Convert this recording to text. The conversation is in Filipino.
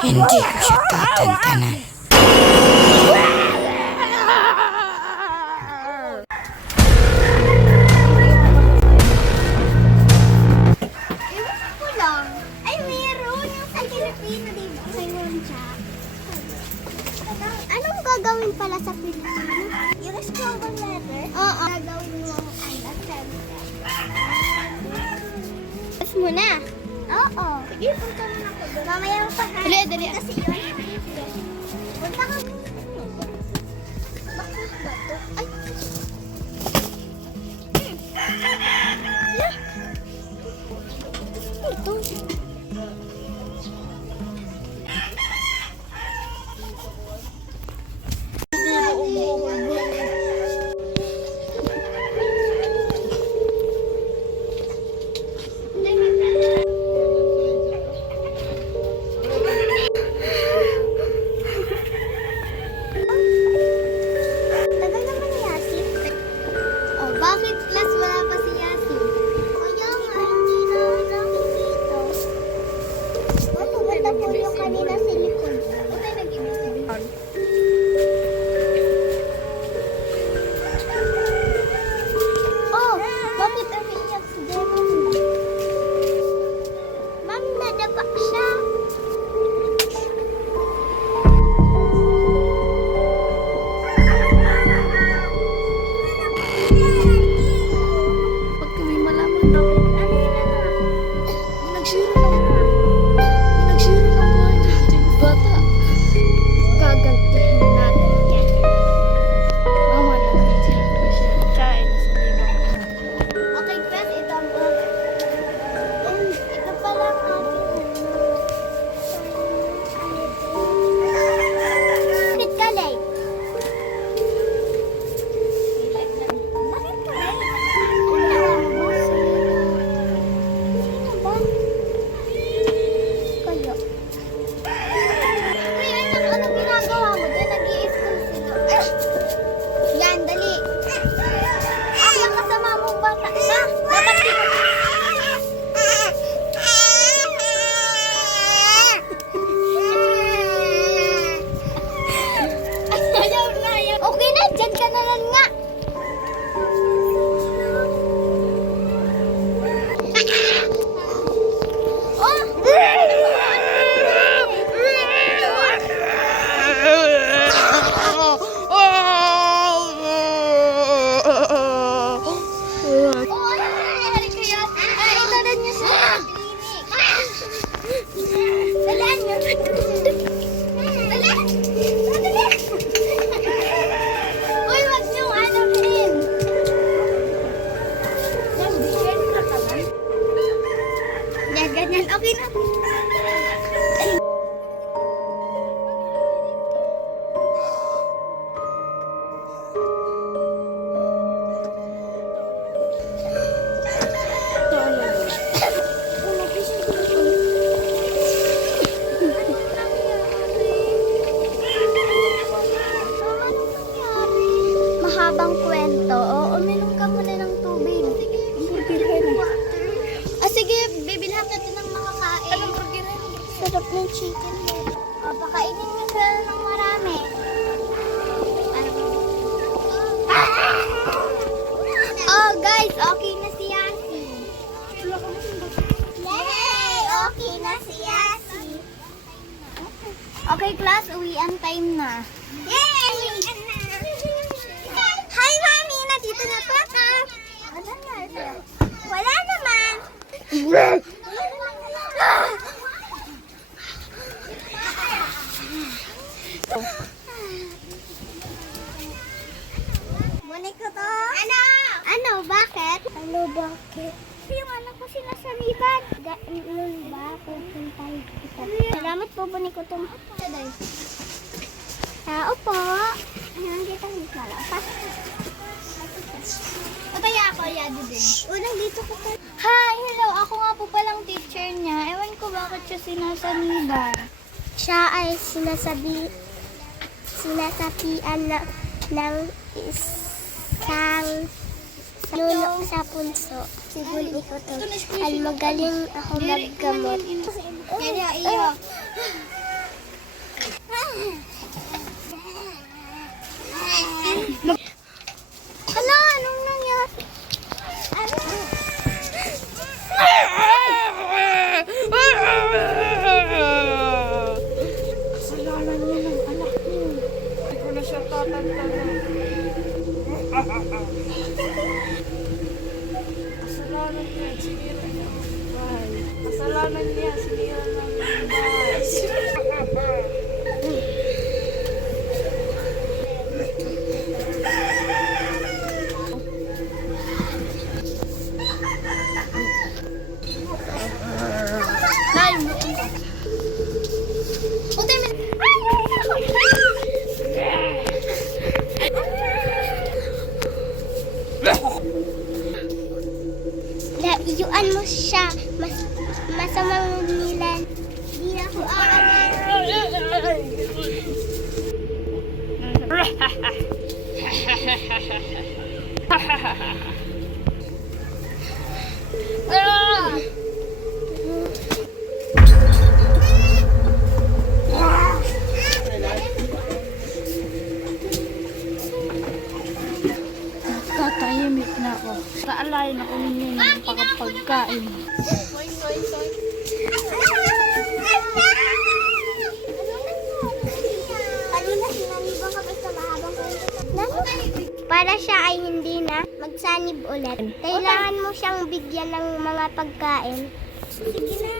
Hindi ko siya tatantanan. Ewan ko lang. Ay, meron. Yung sa Pilipino, di ba? Mayroon siya. Anong gagawin pala sa Pilipino? Yung scramble letter? Oo. Gagawin mo ang attempt. Tapos muna. Oo. Sige, punta muna ako doon. Mamaya mo pa. Dali, dali. Kasi yun. Punta ka. Bakit ba ito? Ay. Ito. Tagal naman ni Yasin. Oh, bakit plus wala pa si Yasin? Kaya nga, hindi na nakikita. Ano, ganda po yung kanina silikon. O tayo nag-ibig. Oh, bakit umiiyak si Demon? Ma'am, nadapa siya. Pag kami malaman na nag-share lang buhay natin, bata. Gagantihan natin yan. Mama lang siya. Kain na sa libang. Okay, class, ito ang ito pala ang ating bakit ka late? Bakit ka late? Sino ba? Kayo. Uy, anak, ano ginagawa mo? Diyan nag-i-school sila. Yan, dali. Ay, ang kasama mong bata. Ma, dapat di ka... Ayaw na, ayaw. Okay na, dyan ka na lang nga. Oh, ano nangyayari kayo? Italan niyo sa clinic. Dalaan niyo. Dalaan. Dali. Uy, wag niyong anahin. Ya, ganyan. Okay na. Mahabang kwento. O, uminom ka muna ng tubig. Sige, bibilhan natin ng makakain. Anong burger? Sarap ng chicken. Pakainin niyo sila ng marami. Oh, guys, okay na si Yasi. Yay! Okay na si Yasi. Okay, class, uwian time na. Yay! Hi, Mami! Nandito na po ako. Ano na? Wala naman. Bunik ko to. Ano? Ano? Bakit? Ano bakit? Yung anak ko sinasamitan. Ganun ba? Pupuntay kita. Salamat po, bunik ko to. Tao po. Ayan, kita kita lang. Pataya ako, Yado din. Unang dito ko pa. Hi, hello. Ako nga po palang teacher niya. Ewan ko bakit siya sinasaniban. Siya ay sinasabihan ng isang Nuno sa punso. Siguro ko to. Al magaling ako maggamot. Kaya iyo. Hala, anong nangyari? Kasalanan niya ng anak niyo. Hindi ko na siya tatantanan. Kasalanan niya, sinira niya ang bahay. Kasalanan niya, sinira namin ang bahay. Nay, Utay mo. Iyuan mo siya. Masamang nilan. Di na ako aamin. Tatahimik na ako. Taalayin ako ninyo ng pagkain. Kanina sinanibang ka basta mahabang kwento. Para siya ay hindi na magsanib ulit. Kailangan mo siyang bigyan ng mga pagkain. Sige na.